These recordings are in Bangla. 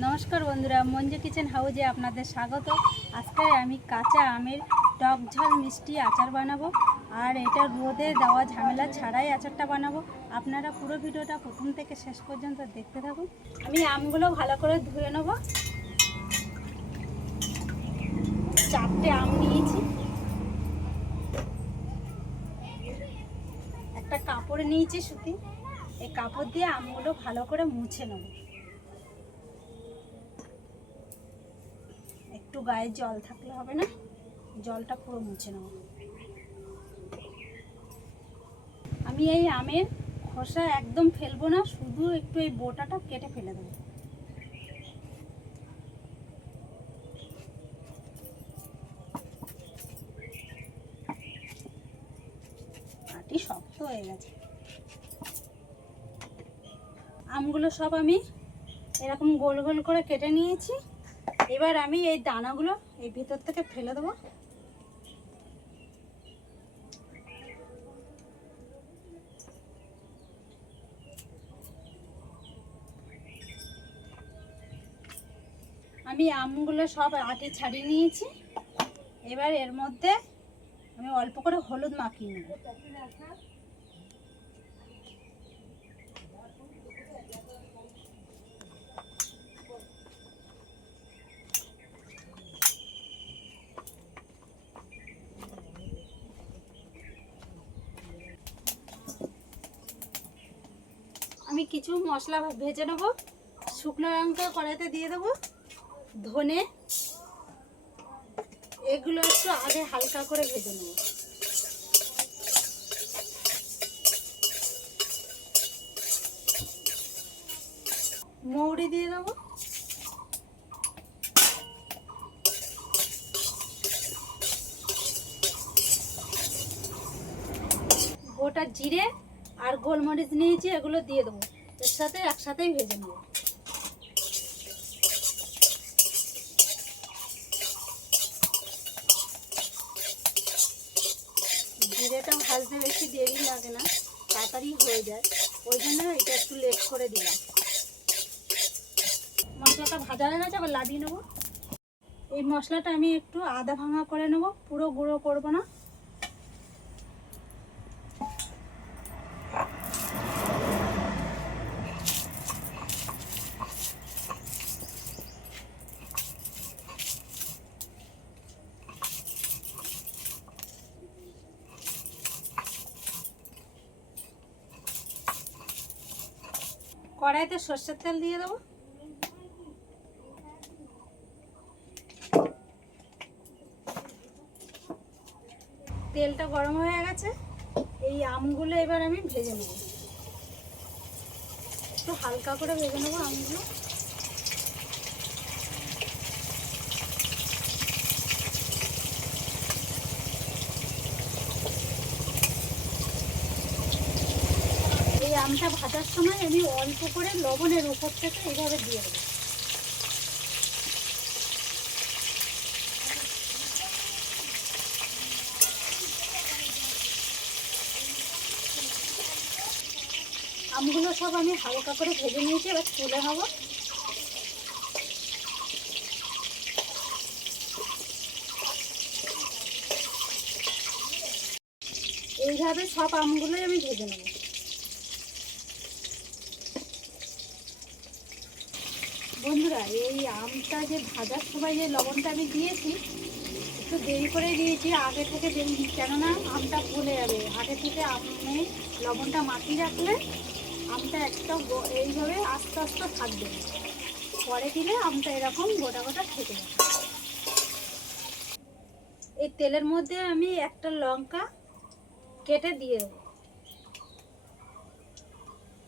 নমস্কার বন্ধুরা, মঞ্জু কিচেন হাউজে আপনাদের স্বাগত। আজকে আমি কাঁচা আমের টক ঝাল মিষ্টি আচার বানাবো, আর এটা রোদে দেওয়া ঝামেলা ছাড়াই আচারটা বানাবো। আপনারা পুরো ভিডিওটা প্রথম থেকে শেষ পর্যন্ত দেখতে থাকুন। আমি আমগুলো ভালো করে ধুয়ে নেব। চারটে আম নিয়েছি। একটা কাপড় নিয়েছি সুতি। এই কাপড় দিয়ে আমগুলো ভালো করে মুছে নেব। একটু গায়ে জল থাকলে হবে না? জলটা পুরো মুছে নেব। আমি এই আমের খোসা একদম ফেলব না, শুধু একটু এই বোটাটা কেটে ফেলে দেবো। আটি শক্ত হয়ে গেছে। আমগুলো সব আমি এরকম গোল গোল করে কেটে নিয়েছি। এবার আমি এই দানাগুলো এই ভিতর থেকে ফেলে দেবো। আমি আমগুলো সব আটি ছাড়িয়ে নিয়েছি। এবার এর মধ্যে আমি অল্প করে হলুদ মাখিয়ে নেব। আমি কিছু মশলা ভেজে নেব। শুকনো লঙ্কা কড়াইতে দিয়ে দেবো। ধনে। এগুলো একটু আগে হালকা করে ভেজে নেব। মৌরি দিয়ে দেবো। গোটা জিরে আর গোলমরিচ নিয়েছি, এগুলো দিয়ে দেবো। এর সাথে, একসাথেই ভেজে নেব জিরেটা ভাজতে বেশি দেরি লাগে না, তাড়াতাড়ি হয়ে যায়। ওই জন্য এটা একটু লেট করে দিলাম। মশলাটা ভাজা হয়ে গেছে আবার লাদিয়ে নেব। এই মশলাটা আমি একটু আদা ভাঙা করে নেব, পুরো গুঁড়ো করব না। কড়াইতে সর্ষের তেল দিয়ে দেবো। তেলটা গরম হয়ে গেছে। এই আমগুলো এবার আমি ভেজে নেব। একটু হালকা করে ভেজে নেব আমগুলো। আমটা ভাজার সময় আমি অল্প করে লবণের উপর থেকে এইভাবে দিয়ে দেবো। আমগুলো সব আমি হালকা করে ভেজে নিয়েছি, এবার তুলে নেব। এইভাবে সব আমগুলোই আমি ভেজে নেব। বন্ধুরা, এই আমটা যে ভাজার সময় যে লবণটা আমি দিয়েছি, একটু দেরি করে দিয়েছি। আগে থেকে দেরি কেননা আমটা ফুলে যাবে। আগে থেকে আমে লবণটা মাখিয়ে রাখলে আমটা একটা এইভাবে আস্তে আস্তে থাকবে। পরে দিলে আমটা এরকম গোটা গোটা থেকে এই তেলের মধ্যে আমি একটা লঙ্কা কেটে দিয়ে দেবো।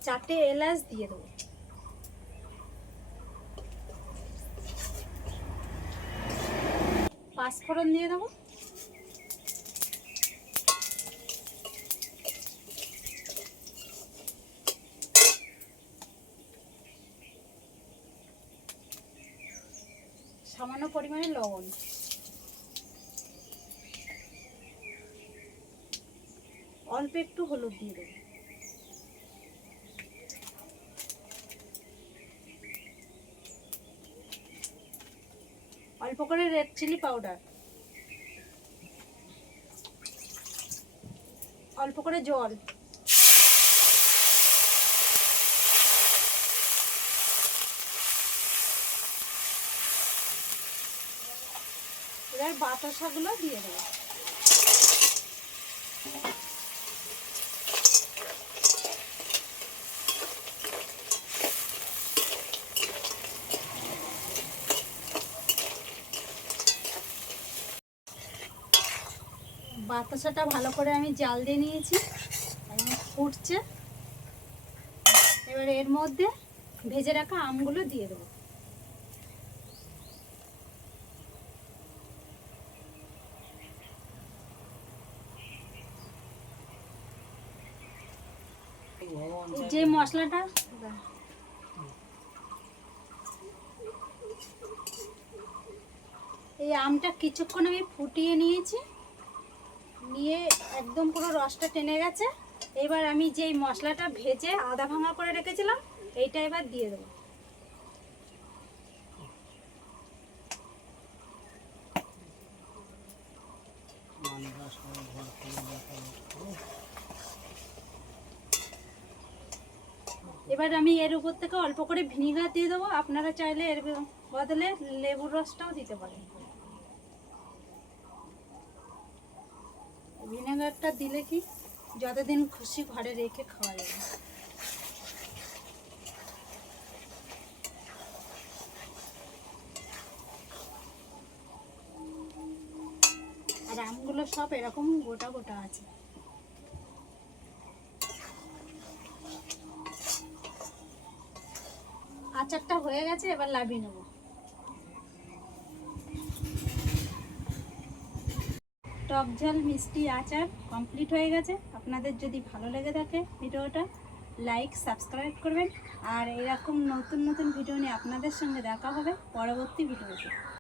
চারটে এলাচ দিয়ে দেবো। পাঁচফোড়ন দিয়ে দেবো। সামান্য পরিমাণে লবণ। অল্প একটু হলুদ দিয়ে দেবো। অল্প করে রেড চিলি পাউডার অল্প করে জল। এবার বাতাসাগুলো দিয়ে দেবো। বাতাসাটা ভালো করে আমি জাল দিয়ে নিয়েছি। ফুটছে। এবার এর মধ্যে ভেজে রাখা আমগুলো দিয়ে দেবো। যে মশলাটা এই আমটা কিছুক্ষণ আমি ফুটিয়ে নিয়েছি। নিয়ে একদম পুরো রসটা টেনে গেছে। এবার আমি যেই মশলাটা ভেজে আদা ভাঙা করে রেখেছিলাম, এইটা এবার দিয়ে দেবো। এবার আমি এর উপর থেকে অল্প করে ভিনিগার দিয়ে দেবো। আপনারা চাইলে এর বদলে লেবুর রসটাও দিতে পারেন। ভিনেগারটা দিলে কি যতদিন খুশি ঘরে রেখে খাওয়া যাবে। আর আমগুলো সব এরকম গোটা গোটা আছে। আচারটা হয়ে গেছে, এবার লাভিয়ে নেব। টক ঝাল মিষ্টি আচার কমপ্লিট হয়ে গেছে। আপনাদের যদি ভালো লেগে থাকে ভিডিওটা লাইক সাবস্ক্রাইব করবেন। আর এরকম নতুন নতুন ভিডিও নিয়ে আপনাদের সঙ্গে দেখা হবে পরবর্তী ভিডিওতে